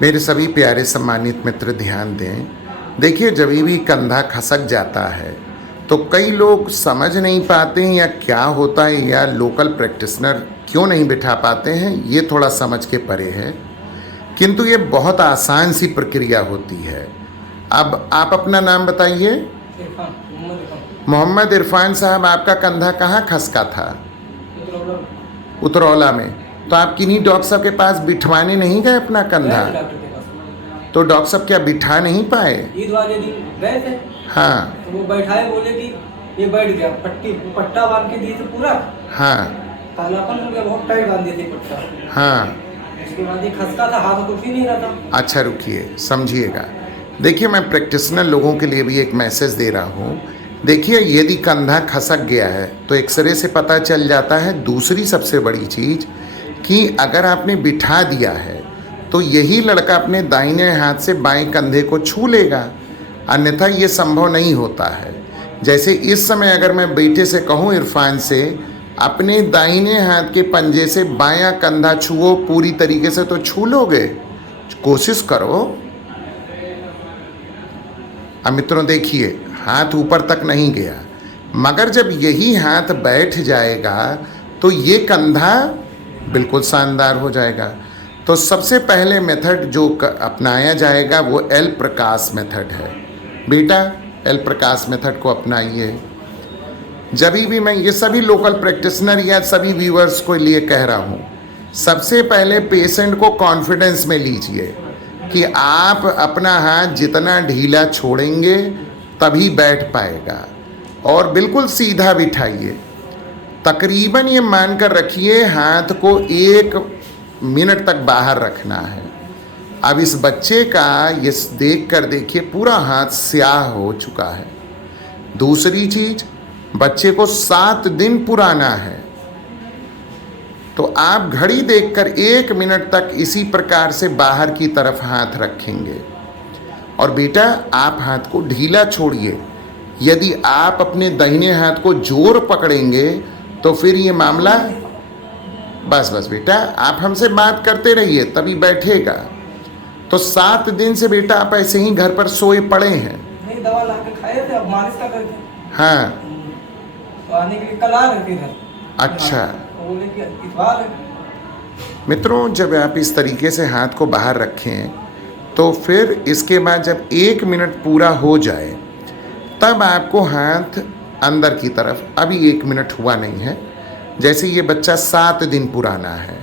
मेरे सभी प्यारे सम्मानित मित्र ध्यान दें। देखिए, जब भी कंधा खसक जाता है तो कई लोग समझ नहीं पाते हैं या क्या होता है, या लोकल प्रैक्टिशनर क्यों नहीं बिठा पाते हैं, ये थोड़ा समझ के परे है। किंतु ये बहुत आसान सी प्रक्रिया होती है। अब आप अपना नाम बताइए। मोहम्मद इरफान साहब, आपका कंधा कहाँ खसका था? उतरौला में। तो आप किन्हीं डॉक्टर साहब के पास बिठवाने नहीं गए अपना कंधा? तो डॉक्टर साहब क्या बिठा नहीं पाए? ईद वाले दिन गए थे। हाँ। तो वो बैठाए, बोले कि ये बैठ गया, पट्टा बांध के दिए थे पूरा। हाँ। कालापन हो गया, बहुत टाइट बांध दिए थे पट्टा। हाँ। उसके बाद ये खसका था, हाथ उठ ही नहीं रहा था। अच्छा, रुकिए, समझिएगा। देखिए, मैं प्रैक्टिशनर लोगों के लिए भी एक मैसेज दे रहा हूँ। देखिए, यदि कंधा खसक गया है तो एक्सरे से पता चल जाता है। दूसरी सबसे बड़ी चीज़ कि अगर आपने बिठा दिया है तो यही लड़का अपने दाहिने हाथ से बाएं कंधे को छू लेगा, अन्यथा ये संभव नहीं होता है। जैसे इस समय अगर मैं बेटे से कहूँ, इरफान से, अपने दाहिने हाथ के पंजे से बायां कंधा छुओ पूरी तरीके से, तो छू लोगे? कोशिश करो। अब मित्रों देखिए, हाथ ऊपर तक नहीं गया, मगर जब यही हाथ बैठ जाएगा तो ये कंधा बिल्कुल शानदार हो जाएगा। तो सबसे पहले मेथड जो अपनाया जाएगा वो एल प्रकाश मेथड है। बेटा, एल प्रकाश मेथड को अपनाइए। जब भी मैं ये सभी लोकल प्रैक्टिशनर या सभी व्यूअर्स को लिए कह रहा हूँ, सबसे पहले पेशेंट को कॉन्फिडेंस में लीजिए कि आप अपना हाथ जितना ढीला छोड़ेंगे तभी बैठ पाएगा, और बिल्कुल सीधा बिठाइए। तकरीबन ये मानकर रखिए हाथ को 1 मिनट तक बाहर रखना है। अब इस बच्चे का ये देख कर देखिए, पूरा हाथ स्याह हो चुका है। दूसरी चीज, बच्चे को 7 दिन पुराना है। तो आप घड़ी देखकर 1 मिनट तक इसी प्रकार से बाहर की तरफ हाथ रखेंगे। और बेटा, आप हाथ को ढीला छोड़िए। यदि आप अपने दाहिने हाथ को जोर पकड़ेंगे तो फिर ये मामला, बस बेटा, आप हमसे बात करते रहिए तभी बैठेगा। तो 7 दिन से बेटा आप ऐसे ही घर पर सोए पड़े हैं। नहीं, दवा ला के खाए थे, अब मालिश का करते। हाँ। तो आने के लिए कल आ रहे थे घर। अच्छा। तो बोले कि इतवार है। मित्रों, जब आप इस तरीके से हाथ को बाहर रखें तो फिर इसके बाद जब 1 मिनट पूरा हो जाए तब आपको हाथ अंदर की तरफ, अभी 1 मिनट हुआ नहीं है, जैसे ये बच्चा 7 दिन पुराना है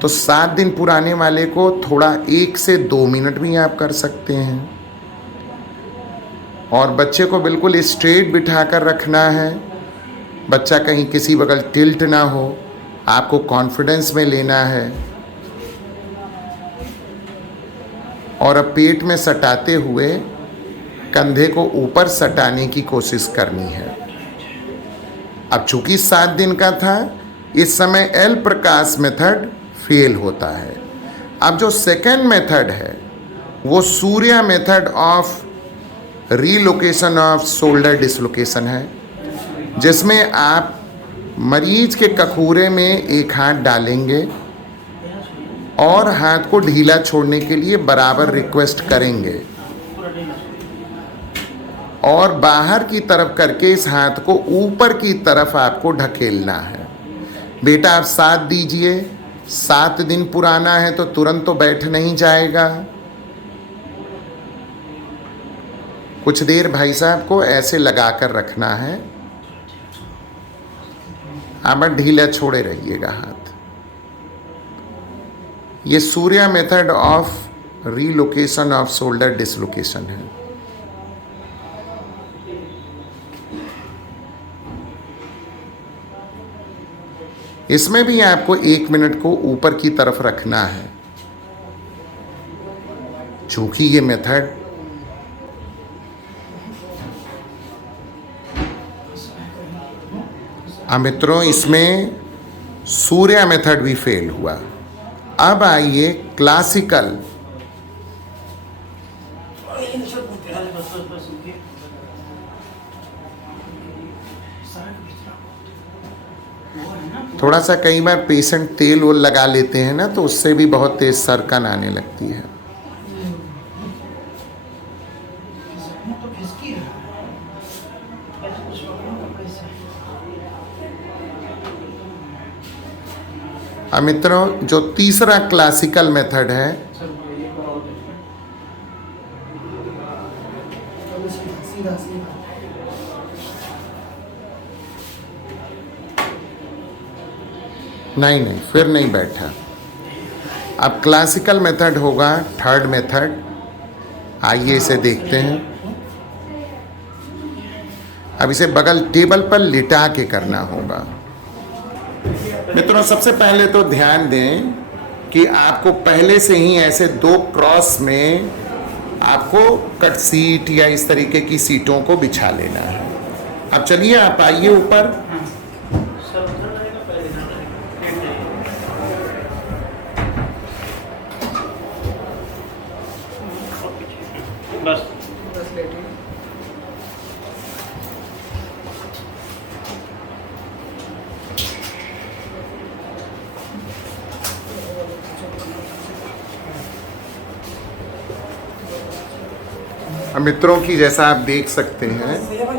तो 7 दिन पुराने वाले को थोड़ा 1 से 2 मिनट भी आप कर सकते हैं। और बच्चे को बिल्कुल स्ट्रेट बिठा कर रखना है। बच्चा कहीं किसी बगल टिल्ट ना हो, आपको कॉन्फिडेंस में लेना है। और अब पेट में सटाते हुए कंधे को ऊपर सटाने की कोशिश करनी है। अब चूंकि 7 दिन का था, इस समय एल प्रकाश मेथड फेल होता है। अब जो सेकेंड मेथड है वो Surya method of relocation off shoulder dislocation है, जिसमें आप मरीज के कखूरे में एक हाथ डालेंगे और हाथ को ढीला छोड़ने के लिए बराबर रिक्वेस्ट करेंगे, और बाहर की तरफ करके इस हाथ को ऊपर की तरफ आपको ढकेलना है। बेटा, आप 7 दीजिए। 7 दिन पुराना है तो तुरंत तो बैठ नहीं जाएगा। कुछ देर भाई साहब को ऐसे लगा कर रखना है। आप ढीला छोड़े रहिएगा हाथ। ये Surya method of relocation off shoulder dislocation है। इसमें भी आपको 1 मिनट को ऊपर की तरफ रखना है। चूंकि ये मेथड मित्रों, इसमें सूर्या मेथड भी फेल हुआ। अब आइए क्लासिकल। थोड़ा सा कई बार पेशेंट तेल वोल लगा लेते हैं ना, तो उससे भी बहुत तेज सरकन आने लगती है। अब मित्रों जो तीसरा क्लासिकल मेथड है, सीधा सीधा नहीं नहीं फिर नहीं बैठा। अब क्लासिकल मेथड होगा थर्ड मेथड, आइए इसे देखते हैं। अब इसे बगल टेबल पर लिटा के करना होगा। मित्रों सबसे पहले तो ध्यान दें कि आपको पहले से ही ऐसे 2 क्रॉस में आपको कट सीट या इस तरीके की सीटों को बिछा लेना है। अब चलिए आप आइए ऊपर। बस बस लेटिए। अब मित्रों की जैसा आप देख सकते हैं, सही है भाई।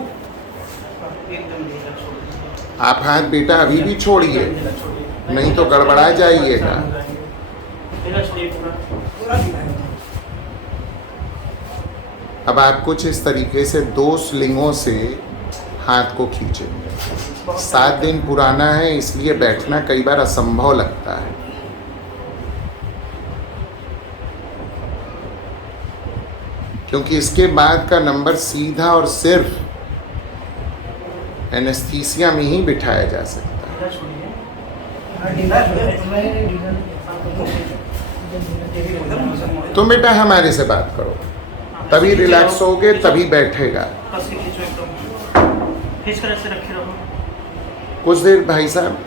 एकदम ढीला छोड़िए। आप हाथ बेटा अभी भी छोड़िए, ढीला छोड़िए। नहीं तो गड़बड़ा जाइएगा। ढीला छोड़िए पूरा। पूरा ढीला है। अब आप कुछ इस तरीके से 2 स्लिंगों से हाथ को खींचेंगे। 7 दिन पुराना है इसलिए बैठना कई बार असंभव लगता है। क्योंकि इसके बाद का नंबर सीधा और सिर्फ एनेस्थीसिया में ही बिठाया जा सकता है। ढीला छोड़िए। हाँ, ढीला है। नहीं ढीला नहीं। तुम बेटा हमारे से बात करो, तभी रिलैक्स होगे, तभी बैठेगा। बस ये खींचो एकदम। खींच कर ऐसे रखे रहो। कुछ देर भाई साहब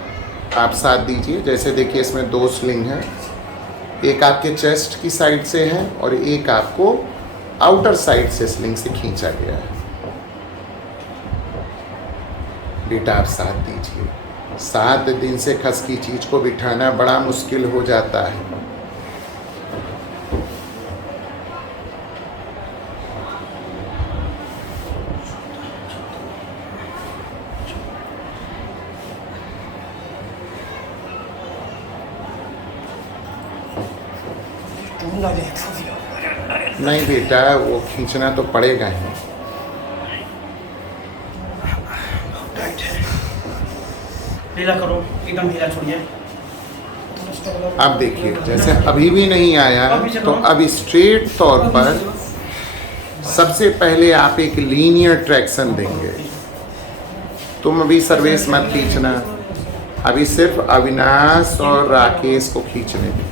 आप साथ दीजिए। जैसे देखिए इसमें 2 स्लिंग हैं, एक आपके चेस्ट की साइड से है और एक आपको आउटर साइड से स्लिंग से खींचा गया है। बेटा आप साथ दीजिए। 7 दिन से खस की चीज को बिठाना बड़ा मुश्किल हो जाता है। नहीं बेटा वो खींचना तो पड़ेगा ही। ढीला करो एकदम ढीला छोड़िए। अब देखिए जैसे अभी भी नहीं आया तो अब स्ट्रेट तौर पर सबसे पहले आप एक लीनियर ट्रैक्शन देंगे। तुम अभी सर्वेश मत खींचना, अभी सिर्फ अविनाश और राकेश को खींचने दीजिए।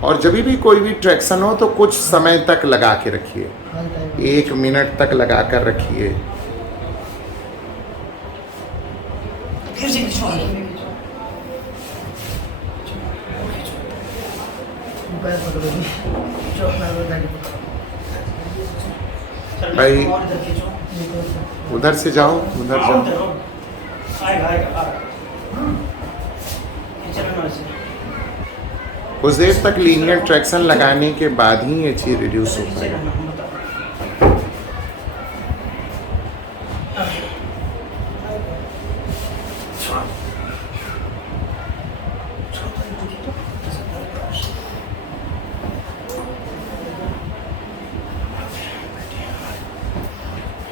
और जब भी कोई भी ट्रैक्शन हो तो कुछ समय तक लगा के रखिए, 1 मिनट तक लगा कर रखिए। फिर से खींचो। भाई और इधर खींचो। उधर से जाओ, उधर जाओ। आएगा आएगा आएगा। खींचना ना ऐसे। कुछ देर तक लीनियर ट्रैक्शन लगाने के बाद ही ये चीज रिड्यूस हो ऐसे पाएगा। रहना, हम बता।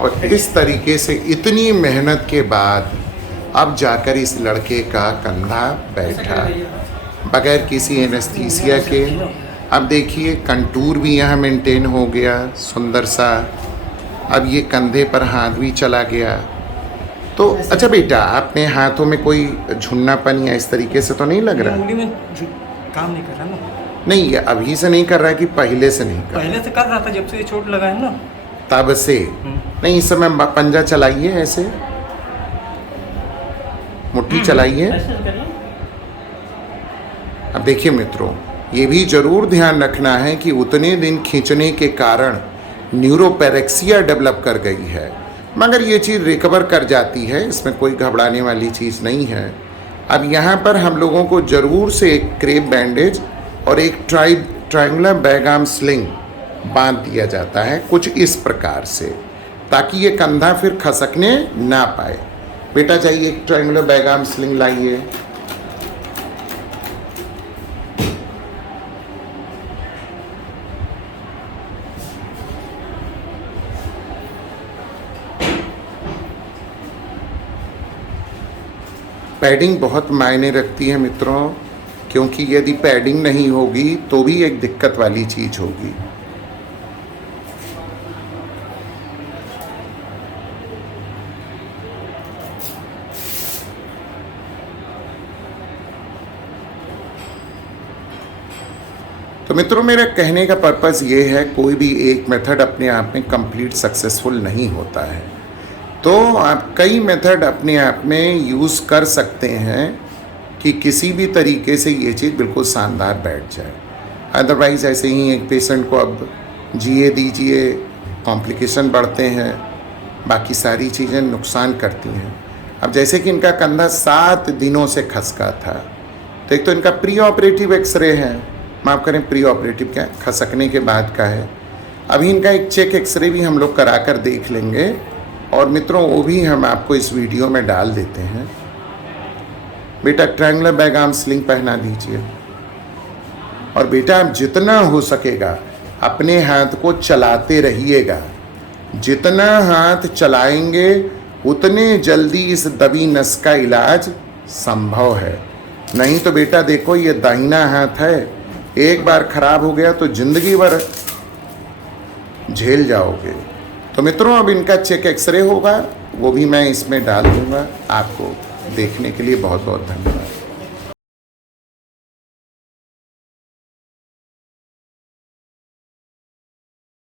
और इस तरीके से इतनी मेहनत के बाद अब जाकर इस लड़के का कंधा बैठा बगैर किसी एनेस्थीसिया के। अब देखिए कंटूर भी यहाँ मेंटेन हो गया सुंदर सा। अब ये कंधे पर हाथ भी चला गया। तो अच्छा बेटा आपने हाथों में कोई झुन्नापन या इस तरीके से तो नहीं लग रहा? उंगली में काम नहीं कर रहा ना। नहीं ये अभी से नहीं कर रहा है कि पहले से नहीं कर रहा? पहले से कर रहा था जब से ये चोट लगा है ना। तब से नहीं। इस समय पंजा चलाइए, ऐसे मुट्ठी चलाइए। ऐसे करिए। अब देखिए मित्रों ये भी जरूर ध्यान रखना है कि उतने दिन खींचने के कारण न्यूरोपेरेक्सिया डेवलप कर गई है, मगर ये चीज़ रिकवर कर जाती है, इसमें कोई घबराने वाली चीज़ नहीं है। अब यहाँ पर हम लोगों को ज़रूर से एक क्रेप बैंडेज और एक ट्रायंगुलर बैक आर्म स्लिंग बांध दिया जाता है कुछ इस प्रकार से, ताकि ये कंधा फिर खसकने ना पाए। बेटा जाइए एक ट्रायंगुलर बैक आर्म स्लिंग लाइए। पैडिंग बहुत मायने रखती है मित्रों, क्योंकि यदि पैडिंग नहीं होगी तो भी एक दिक्कत वाली चीज़ होगी। तो मित्रों मेरा कहने का पर्पज़ ये है, कोई भी एक मेथड अपने आप में कंप्लीट सक्सेसफुल नहीं होता है, तो आप कई मेथड अपने आप में यूज़ कर सकते हैं कि किसी भी तरीके से ये चीज़ बिल्कुल शानदार बैठ जाए। अदरवाइज़ ऐसे ही एक पेशेंट को अब जिए दीजिए, कॉम्प्लिकेशन बढ़ते हैं, बाकी सारी चीज़ें नुकसान करती हैं। अब जैसे कि इनका कंधा 7 दिनों से खसका था, तो एक तो इनका प्री ऑपरेटिव एक्सरे है, माफ़ करें प्री ऑपरेटिव क्या, खसकने के बाद का है। अभी इनका एक चेक एक्सरे भी हम लोग करा कर देख लेंगे, और मित्रों वो भी हम आपको इस वीडियो में डाल देते हैं। बेटा ट्रायंगुलर बैक आर्म स्लिंग पहना दीजिए, और बेटा आप जितना हो सकेगा अपने हाथ को चलाते रहिएगा। जितना हाथ चलाएंगे उतने जल्दी इस दबी नस का इलाज संभव है। नहीं तो बेटा देखो ये दाहिना हाथ है, एक बार खराब हो गया तो जिंदगी भर झेल जाओगे। तो मित्रों अब इनका चेक एक्सरे होगा, वो भी मैं इसमें डाल दूंगा। आपको देखने के लिए बहुत बहुत धन्यवाद।